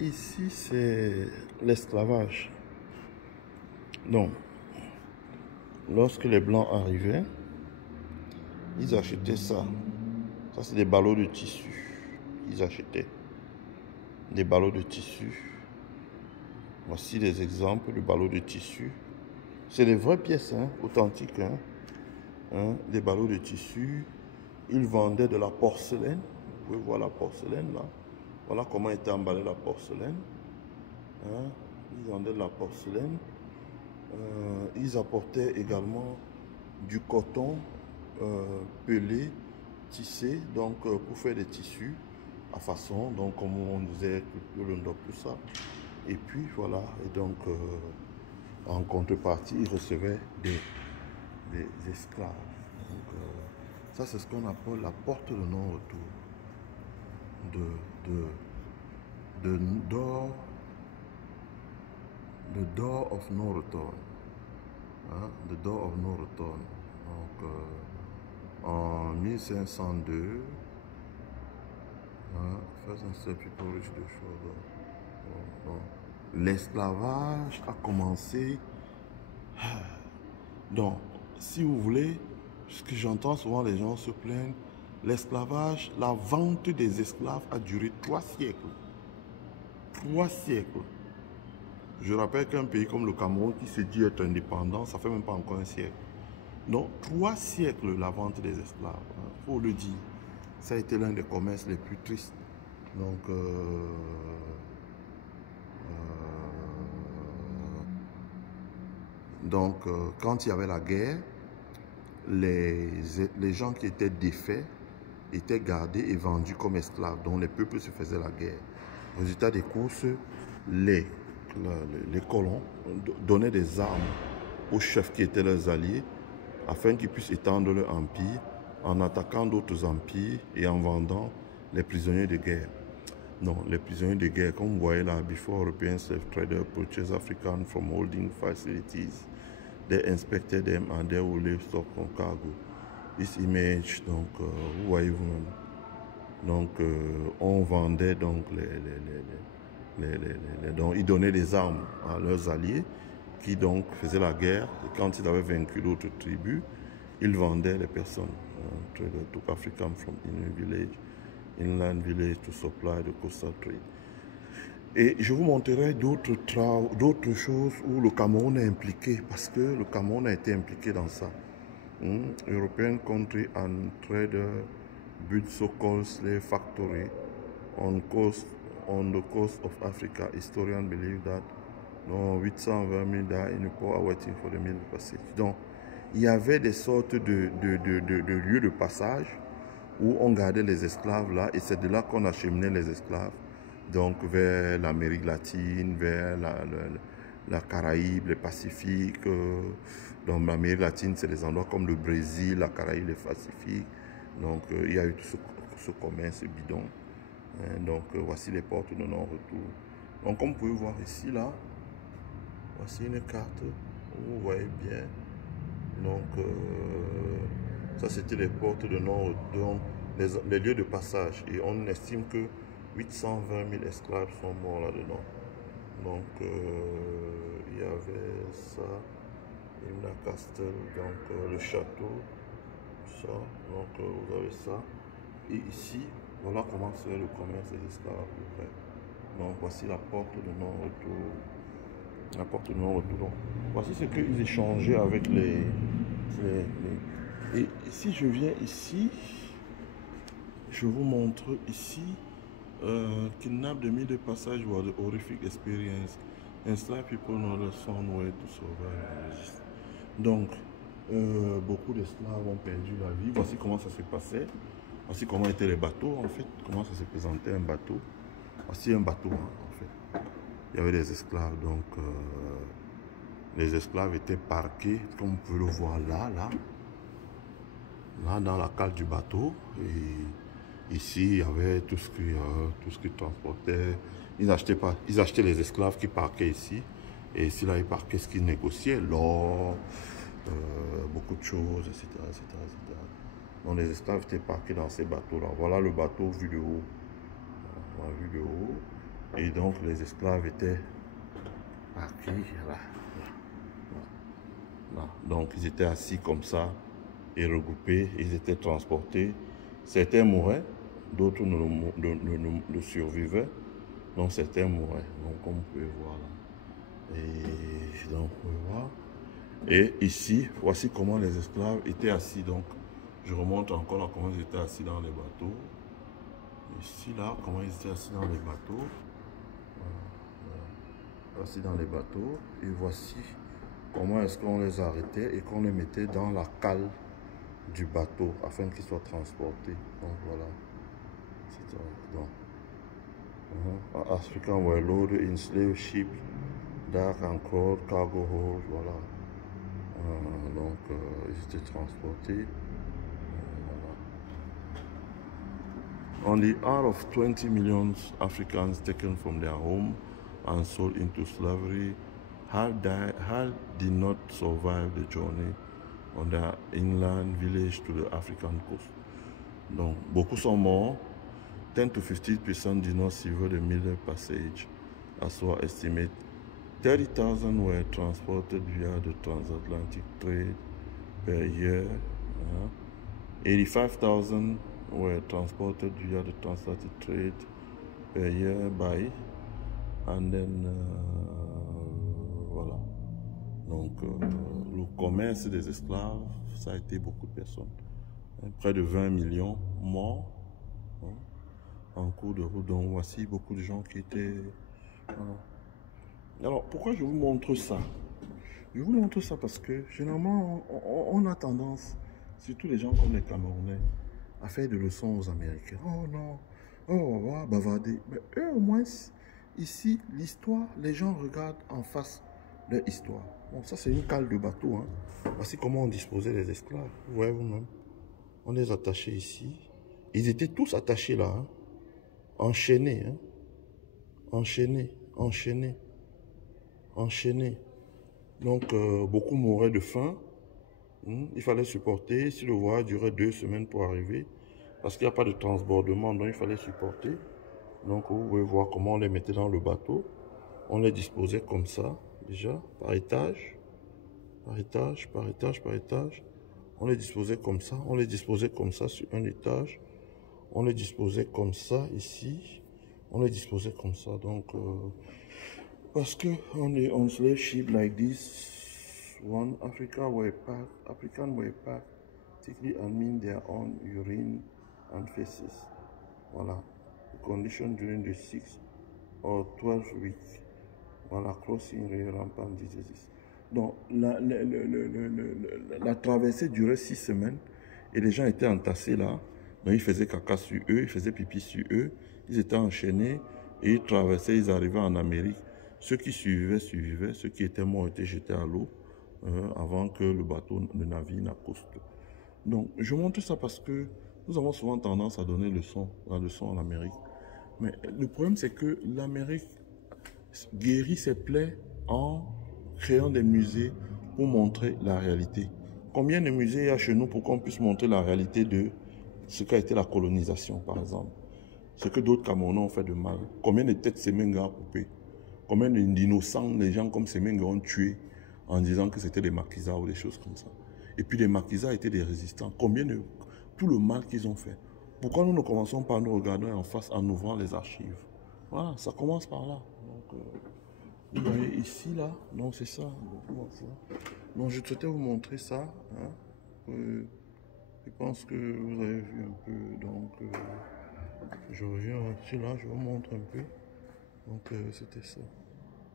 Ici, c'est l'esclavage. Donc, lorsque les Blancs arrivaient, ils achetaient ça. Ça, c'est des ballots de tissu. Ils achetaient des ballots de tissu. Voici des exemples de ballots de tissu. C'est des vraies pièces, hein, authentiques. Des ballots de tissu. Ils vendaient de la porcelaine. Vous pouvez voir la porcelaine là. Voilà comment était emballée la porcelaine. Ils vendaient de la porcelaine. Ils apportaient également du coton pelé, tissé, donc pour faire des tissus à façon, donc comme on disait, tout ça. Et puis voilà, et donc en contrepartie, ils recevaient des esclaves. Donc, ça, c'est ce qu'on appelle la porte de non-retour the door of no return. The door of no return. Donc, en 1502, first and second people reach the shore. L'esclavage a commencé. Donc, si vous voulez, ce que j'entends souvent les gens se plaignent, l'esclavage, la vente des esclaves a duré 3 siècles. 3 siècles. Je rappelle qu'un pays comme le Cameroun qui se dit être indépendant, ça fait même pas encore un siècle. Donc, 3 siècles la vente des esclaves, il faut le dire. Ça a été l'un des commerces les plus tristes. Donc, quand il y avait la guerre, les gens qui étaient défaits étaient gardés et vendus comme esclaves. Donc, les peuples se faisaient la guerre. Résultat des courses, les colons donnaient des armes aux chefs qui étaient leurs alliés afin qu'ils puissent étendre leur empire en attaquant d'autres empires et en vendant les prisonniers de guerre. Non, les prisonniers de guerre, comme vous voyez là, before European slave traders purchased African from holding facilities, they inspected them and they will leave stock on cargo. This image, donc, vous voyez vous-même. Donc, on vendait donc donc, ils donnaient des armes à leurs alliés qui donc faisaient la guerre. Et quand ils avaient vaincu d'autres tribus, ils vendaient les personnes. Trader took African from inland village to supply the coastal trade. Et je vous montrerai d'autres choses où le Cameroun est impliqué, parce que le Cameroun a été impliqué dans ça. European country and trader built so-called slave factory on the coast of Africa. Historians believe that 820 000 died in the port waiting for the middle passage. Donc, il y avait des sortes de lieux de passage où on gardait les esclaves là, et c'est de là qu'on acheminait les esclaves, donc vers l'Amérique latine, vers la Caraïbe, le Pacifique. Donc l'Amérique latine, c'est des endroits comme le Brésil, la Caraïbe, le Pacifique. Donc il y a eu tout ce commerce bidon. Donc voici les portes de non-retour. Donc comme vous pouvez voir ici là, voici une carte où vous voyez bien. Donc ça c'était les portes de non-retour, les lieux de passage. Et on estime que 820 000 esclaves sont morts là-dedans. Donc il y avait ça, Imna Castle, donc le château, ça, donc vous avez ça. Et ici, voilà comment serait le commerce des esclaves à peu près. Donc voici la porte de non-retour. La porte de non-retour. Voici ce qu'ils échangeaient avec les... Et si je viens ici, je vous montre ici, kidnap the middle passage was the horrific experience. Enslaved people know the some way to survive. Donc, beaucoup d'esclaves ont perdu la vie. Voici comment ça s'est passé. Voici comment étaient les bateaux, en fait. Comment ça se présentait un bateau. Voici un bateau, en fait. Il y avait des esclaves. Donc, les esclaves étaient parqués, comme vous pouvez le voir là, dans la cale du bateau. Et ici, il y avait tout ce qui transportait. Ils achetaient les esclaves qui parquaient ici. Et ici, là, ils parquaient ce qu'ils négociaient, l'or, beaucoup de choses, etc., etc., etc. Donc, les esclaves étaient parqués dans ces bateaux-là. Voilà le bateau vu de haut. Voilà, vu de haut. Et donc les esclaves étaient acquis là, là. Donc ils étaient assis comme ça et regroupés, ils étaient transportés. Certains mouraient, d'autres ne survivaient. Donc certains mouraient. Donc comme vous pouvez voir là. Et donc vous pouvez voir. Et ici, voici comment les esclaves étaient assis. Donc je remonte encore là comment ils étaient assis dans les bateaux. Ici là, comment ils étaient assis dans les bateaux. Assis dans les bateaux. Et voici comment est-ce qu'on les arrêtait et qu'on les mettait dans la cale du bateau afin qu'ils soient transportés. Donc voilà. Donc, African were loaded in slave ship, dark and cold cargo hold. Voilà. Donc ils étaient transportés. Only out of 20 million Africans taken from their home and sold into slavery, half did not survive the journey on their inland village to the African coast. Donc, beaucoup sont morts. 10 to 50% did not survive the middle passage, as was estimated. 30,000 were transported via the transatlantic trade per year. 85,000 were transported via the transatlantic trade per year by, and then voilà. Donc le commerce des esclaves, ça a été beaucoup de personnes. Près de 20 millions morts en cours de route. Donc voici beaucoup de gens qui étaient... Voilà. Alors pourquoi je vous montre ça? Je vous montre ça parce que généralement on a tendance, surtout les gens comme les Camerounais, à faire des leçons aux Américains. Oh non, oh on va bavarder. Mais eux au moins, ici, l'histoire, les gens regardent en face leur histoire. Bon, ça c'est une cale de bateau. Hein. Voici comment on disposait les esclaves. Vous voyez vous-même. On les attachait ici. Ils étaient tous attachés là. Hein. Enchaînés. Hein. Enchaînés, enchaînés, enchaînés. Donc, beaucoup mouraient de faim. Il fallait supporter. Si le voyage durait 2 semaines pour arriver, parce qu'il n'y a pas de transbordement, donc il fallait supporter. Donc, vous pouvez voir comment on les mettait dans le bateau. On les disposait comme ça, déjà, par étage, par étage, par étage, par étage. On les disposait comme ça. On les disposait comme ça sur un étage. On les disposait comme ça ici. On les disposait comme ça. Donc, parce que on slave ship like this, one African were packed, thickly and mean their own urine and feces. Voilà. The condition during the 6 or 12 weeks. Voilà, crossing rampant diseases. Donc, la traversée durait 6 semaines et les gens étaient entassés là. Donc, ils faisaient caca sur eux, ils faisaient pipi sur eux. Ils étaient enchaînés et ils traversaient, ils arrivaient en Amérique. Ceux qui suivaient, ceux qui étaient morts étaient jetés à l'eau avant que le bateau, le navire n'accoste. Donc, je montre ça parce que nous avons souvent tendance à donner la leçon en Amérique. Mais le problème, c'est que l'Amérique guérit ses plaies en créant des musées pour montrer la réalité. Combien de musées il y a chez nous pour qu'on puisse montrer la réalité de ce qu'a été la colonisation, par exemple? Ce que d'autres Camerounais ont fait de mal. Combien de têtes Semenga a coupé? Combien d'innocents les gens comme Semenga ont tué en disant que c'était des maquisards ou des choses comme ça? Et puis les maquisards étaient des résistants. Combien de... Tout le mal qu'ils ont fait. Pourquoi nous ne commençons pas à nous regarder en face en ouvrant les archives? Voilà, ça commence par là. Donc, vous voyez ici, là, donc c'est ça. Donc je souhaitais vous montrer ça. Hein. Je pense que vous avez vu un peu. Donc je reviens là-dessus, là, je vous montre un peu. Donc c'était ça.